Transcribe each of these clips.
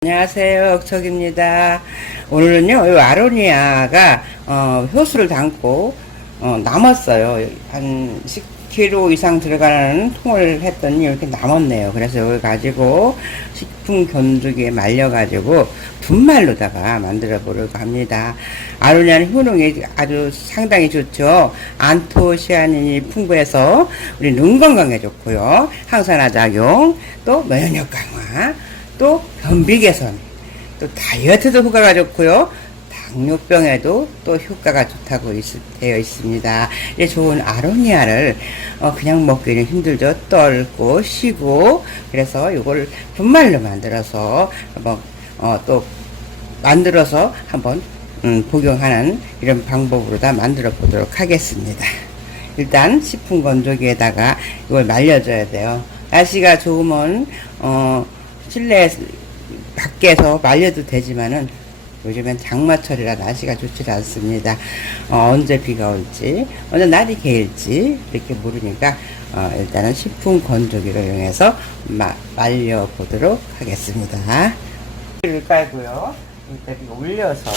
안녕하세요. 억척입니다. 오늘은요, 이 아로니아가, 어, 효수를 담고, 어, 남았어요. 한 10kg 이상 들어가는 통을 했더니 이렇게 남았네요. 그래서 이걸 가지고 식품 견두기에 말려가지고 분말로다가 만들어 보려고 합니다. 아로니아는 효능이 아주 상당히 좋죠. 안토시아닌이 풍부해서 우리 눈 건강에 좋고요. 항산화 작용, 또 면역력 강화, 또 변비 개선, 또 다이어트도 효과가 좋고요. 당뇨병에도 또 효과가 좋다고 있, 되어 있습니다. 이 좋은 아로니아를 어, 그냥 먹기는 힘들죠. 떨고 쉬고 그래서 이걸 분말로 만들어서 한번 어, 또 만들어서 한번 음, 복용하는 이런 방법으로 다 만들어 보도록 하겠습니다. 일단 식품 건조기에다가 이걸 말려줘야 돼요. 날씨가 좋으면 어, 실내 밖에서 말려도 되지만은 요즘엔 장마철이라 날씨가 좋지 않습니다. 어, 언제 비가 올지, 언제 날이 개일지 이렇게 모르니까 어, 일단은 식품 건조기를 이용해서 마, 말려 보도록 하겠습니다. 를 깔고요. 이거 올려서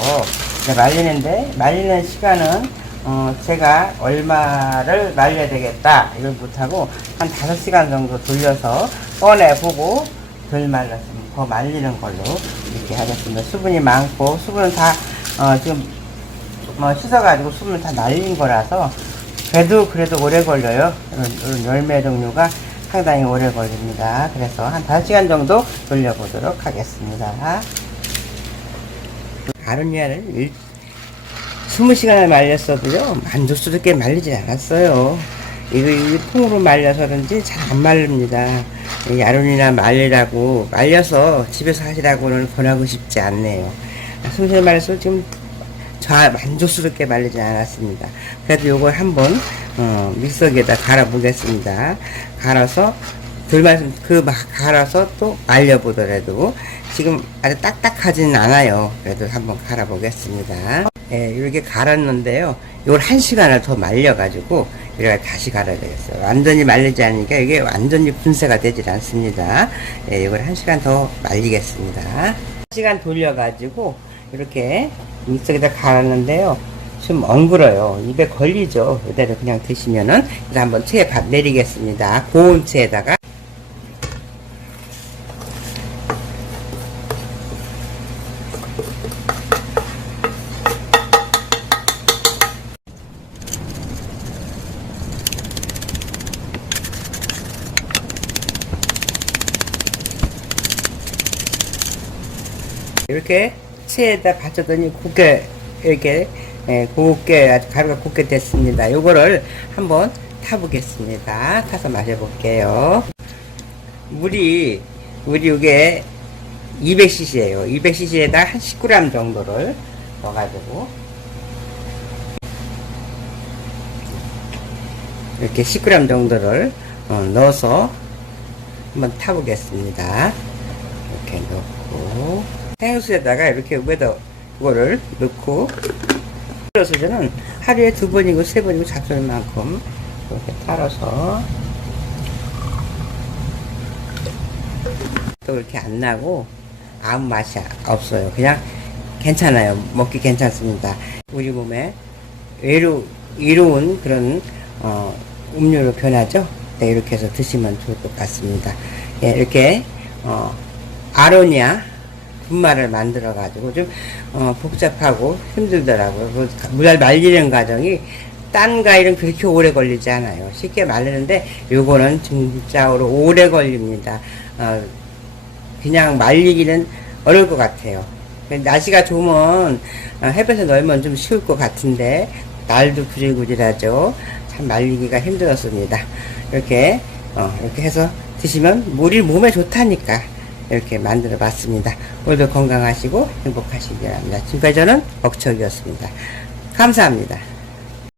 말리는데 말리는 시간은 어, 제가 얼마를 말려야 되겠다 이걸 못하고 한 5시간 정도 돌려서 꺼내 보고 덜 말랐으면 더 말리는 걸로 이렇게 하겠습니다. 수분이 많고 수분은 다 어, 지금 뭐 씻어가지고 수분을 다 날린 거라서 그래도 그래도 오래 걸려요. 이런, 이런 열매 종류가 상당히 오래 걸립니다. 그래서 한 5시간 정도 돌려보도록 하겠습니다. 아로니아를 일, 20시간을 말렸어도요, 만족스럽게 말리지 않았어요. 이거, 이 통으로 말려서 그런지 잘 안. 이 아로니아 말리라고, 말려서 집에서 하시라고는 권하고 싶지 않네요. 숨쉬는 말해서 지금 자, 만족스럽게 말리지 않았습니다. 그래도 요걸 한번, 어, 믹서기에다 갈아 보겠습니다. 갈아서, 돌말씀, 그, 막 갈아서 또 말려보더라도, 지금 아주 딱딱하지는 않아요. 그래도 한번 갈아 보겠습니다. 예, 이렇게 갈았는데요. 이걸 한 시간을 더 말려가지고, 이렇게 다시 갈아야 되겠어요. 완전히 말리지 않으니까 이게 완전히 분쇄가 되질 않습니다. 예, 이걸 한 시간 더 말리겠습니다. 한 시간 돌려가지고, 이렇게 믹서기에다 갈았는데요. 좀 엉그러요. 입에 걸리죠. 이대로 그냥 드시면은. 그래서 한번 체에 밥 내리겠습니다. 고온 체에다가. 이렇게 체에다 받쳤더니 곱게 이렇게 예, 곱게 아주 가루가 곱게 됐습니다. 요거를 한번 타보겠습니다. 타서 마셔볼게요. 물이 물이 이게 200cc예요. 200cc에다 한 10g 정도를 넣어가지고 이렇게 10g 정도를 어, 넣어서 한번 타보겠습니다. 이렇게 넣고 생수에다가 이렇게 위에다 이거를 넣고 그래서 저는 하루에 두 번이고 세 번이고 잡술 만큼 이렇게 따라서 또 이렇게 안 나고 아무 맛이 없어요. 그냥 괜찮아요. 먹기 괜찮습니다. 우리 몸에 외로, 이로운 그런 어, 음료로 변하죠. 네, 이렇게 해서 드시면 좋을 것 같습니다. 예, 이렇게 어, 아로니아 분말을 만들어 가지고 좀 어, 복잡하고 힘들더라고요. 그물 말리는 과정이 딴 과일은 그렇게 오래 걸리지 않아요. 쉽게 말리는데 요거는 진짜로 오래 걸립니다. 어, 그냥 말리기는 어려울 것 같아요. 날씨가 좋으면 어, 햇볕에 넣으면 좀 쉬울 것 같은데 날도 구질구질하죠. 참 말리기가 힘들었습니다. 이렇게 어, 이렇게 해서 드시면 물이 몸에 좋다니까 이렇게 만들어 봤습니다. 오늘도 건강하시고 행복하시기 바랍니다. 지금까지 저는 억척이었습니다. 감사합니다.